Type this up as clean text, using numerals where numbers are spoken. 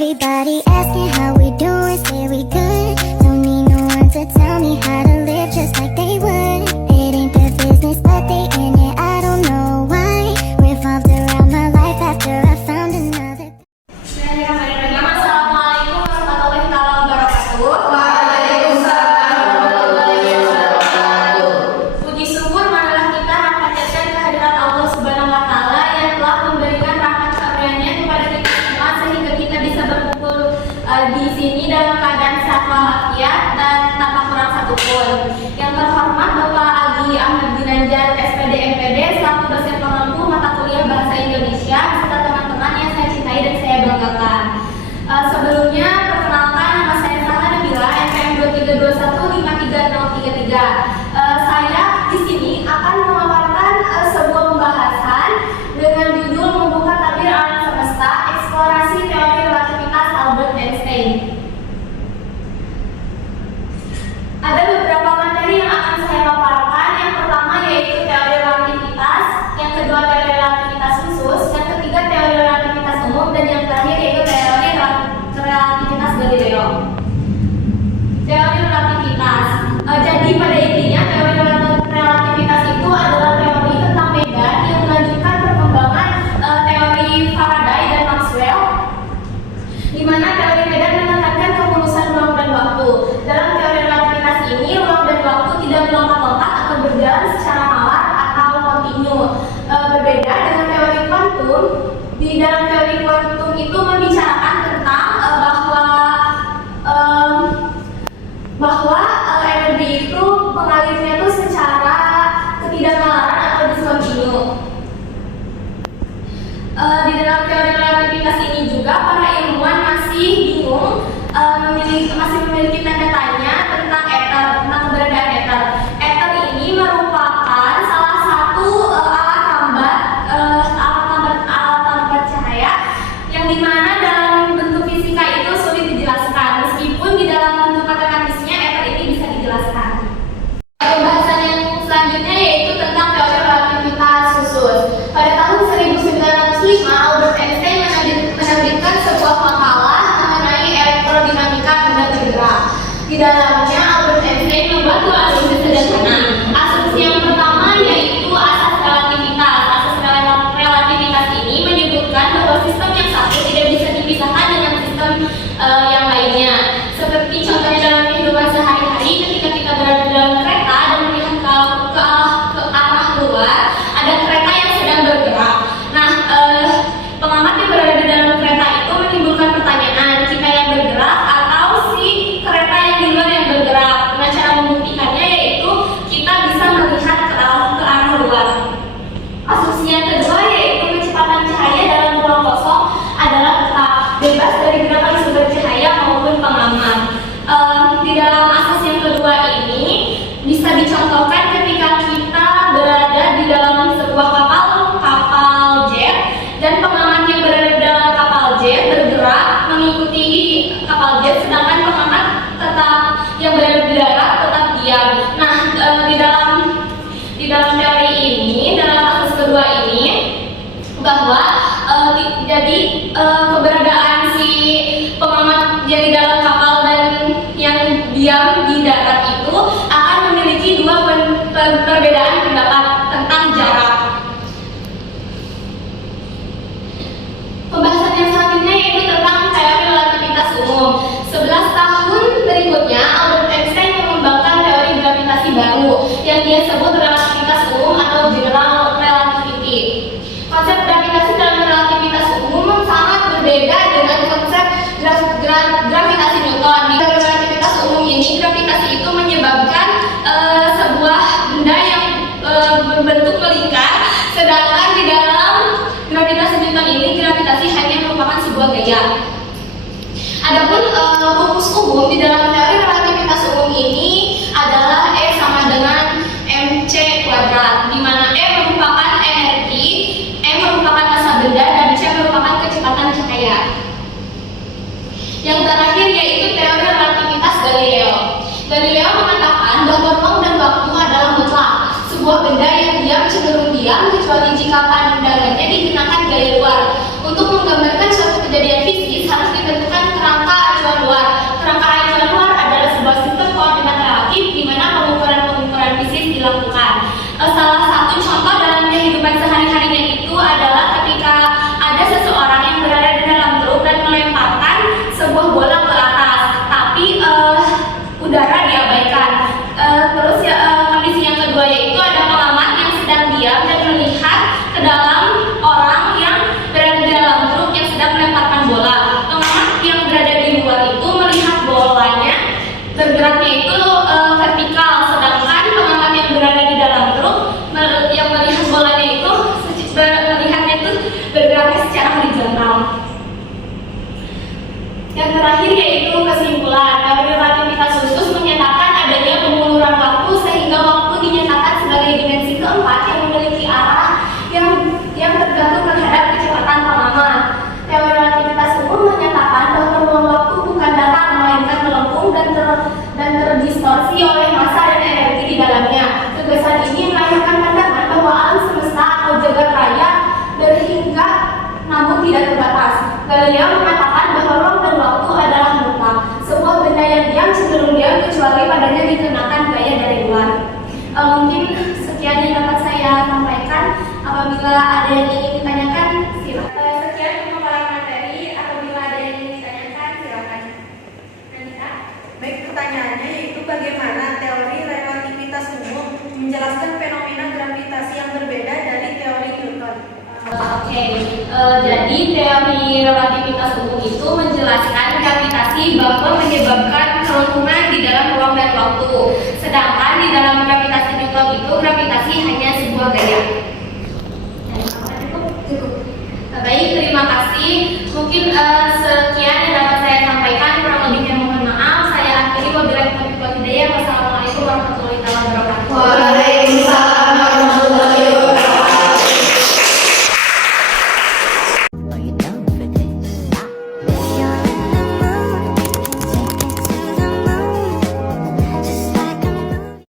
Everybody asking how we doing, say we good. Don't need no one to tell me how to live just like they would. It ain't their business, but they in it, I don't know why. Revolved around my life after I found another. Assalamualaikum warahmatullahi wabarakatuh. Puji syukur marilah kita panjatkan kehadirat Allah Subhanahu wa taala yang telah memberikan rahmat karunia-Nya kepada kita semua sehingga kita bisa berkumpul di sini dalam keadaan sehat walafiat dan tanpa kurang satupun. Yang terhormat Bapak Agi Ahmad Ginanjar SPD MPD selaku dosen pengampu mata kuliah Bahasa Indonesia beserta teman-teman yang saya cintai dan saya banggakan. Sebelumnya perkenalkan, nama saya Sarah Nabila, NPM 23215333. Saya di sini akan memaparkan sebuah pembahasan dengan judul membuka tabir alam semesta, eksplorasi teori relativitas Albert Einstein. Ada beberapa materi yang akan saya paparkan. Yang pertama yaitu teori relativitas, yang kedua teori relativitas khusus, yang ketiga teori relativitas umum, dan yang terakhir yaitu teori relativitas Galileo. Teori relativitas. Jadi pada intinya teori relativitas itu adalah teori tentang medan yang melanjutkan perkembangan teori Faraday dan Maxwell, di mana teori medan menekankan kemulusan ruang dan waktu. Dalam teori relativitas ini, ruang dan waktu tidak melompat-lompat atau berjalan secara malar atau kontinu. Berbeda dengan teori kuantum. Di dalam teori kuantum itu membicarakan tentang bahwa energi itu mengalirnya itu secara ketidakmalaran atau diskontinu. Di dalam teori relativitas ini juga para ilmuwan masih bingung, masih memiliki tanda tanya tentang ether, tentang keberadaan ether. Ether ini merupakan salah satu alat lambat cahaya yang dimana dalam bentuk fisika itu sulit dijelaskan, meskipun di dalam bentuk matematisnya ether ini bisa dijelaskan. Pembahasan yang selanjutnya yaitu tentang teori relativitas khusus. Pada tahun 1905, Albert Einstein menerbitkan sebuah makalah mengenai elektrodinamika benda bergerak. Di dalamnya Albert Einstein membuat dua asumsi sederhana. Asumsi yang pertama yaitu asas relativitas. Asas relativitas ini menyebutkan bahwa sistem yang satu tidak bisa dipisahkan dengan sistem yang lainnya. Seperti contohnya dalam kehidupan sehari-hari, ketika kita berada dalam kereta dan melihat ke arah luar, ada kereta yang sedang bergerak. Nah, pengamat yang berada di dalam kereta itu menimbulkan pertanyaan, kita yang bergerak atau si kereta yang di luar yang bergerak. Nah, cara membuktikannya yaitu kita bisa melihat ke arah luar. Asumsi yang kedua yaitu kecepatan cahaya dalam ruang kosong adalah tetap, bebas dari gerakan sumber cahaya maupun pengamat. Di dalam asas yang kedua ini bisa dicontohkan ketika kita berada di dalam sebuah kapal jet dan pengamat yang berada di dalam kapal jet bergerak mengikuti kapal jet, sedangkan pengamat yang berada di darat tetap diam. Nah, di dalam teori ini, dalam asas kedua ini, bahwa keberadaan si pengamat yang di dalam kapal dan yang diam di darat itu akan memiliki dua perbedaan pendapat tentang jarak. Pembahasan yang selanjutnya yaitu tentang teori relativitas umum. 11 tahun berikutnya, Albert Einstein mengembangkan teori gravitasi baru yang dia sebut relativitas umum atau general relativity. Konsep gravitasi dalam relativitas umum sangat berbeda dengan konsep gravitasi Newton. Di relativitas umum ini, gravitasi itu menyebabkan sebuah benda yang berbentuk melingkar, sedangkan di dalam gravitasi Newton ini, gravitasi hanya merupakan sebuah gaya. Adapun rumus umum di dalam teori relativitas umum ini adalah E sama dengan mc kuadrat, di mana E merupakan energi, M merupakan massa benda, dan C merupakan kecepatan cahaya. Yang terakhir yaitu teori relativitas Galileo. Galileo mengatakan bahwa ruang dan waktu adalah mutlak. Sebuah benda yang diam cenderung diam kecuali jika pandangannya dikenakan gaya luar. Untuk menggambarkan suatu kejadian fisikis harus ditentukan Yang terakhir yaitu kesimpulan. Teori relativitas khusus menyatakan adanya penguluran waktu sehingga waktu dinyatakan sebagai dimensi keempat yang memiliki arah yang tergantung terhadap kecepatan pengalaman. Teori relativitas umum menyatakan bahwa ruang waktu bukan datar melainkan melengkung dan terdistorsi oleh massa dan energi di dalamnya. Gagasan ini melahirkan pandangan bahwa alam semesta atau jagat raya berhingga namun tidak terbatas. Galileo mengatakan bahwa ruang dan waktu adalah mutlak. Sebuah benda yang diam cenderung diam kecuali padanya dikenakan gaya dari luar. Mungkin sekian yang dapat saya sampaikan. Apabila ada yang ingin ditanyakan, silakan. Sekian pemaparan materi. Apabila ada yang ingin ditanyakan, silakan. Anita. Baik, pertanyaannya yaitu bagaimana teori relativitas umum menjelaskan fenomena gravitasi yang berbeda dari teori Newton. Jadi teori relativitas umum itu menjelaskan gravitasi bahwa menyebabkan kelengkungan di dalam ruang dan waktu. Sedangkan di dalam gravitasi Newton itu gravitasi hanya sebuah gaya. Cukup. Baik, terima kasih. Mungkin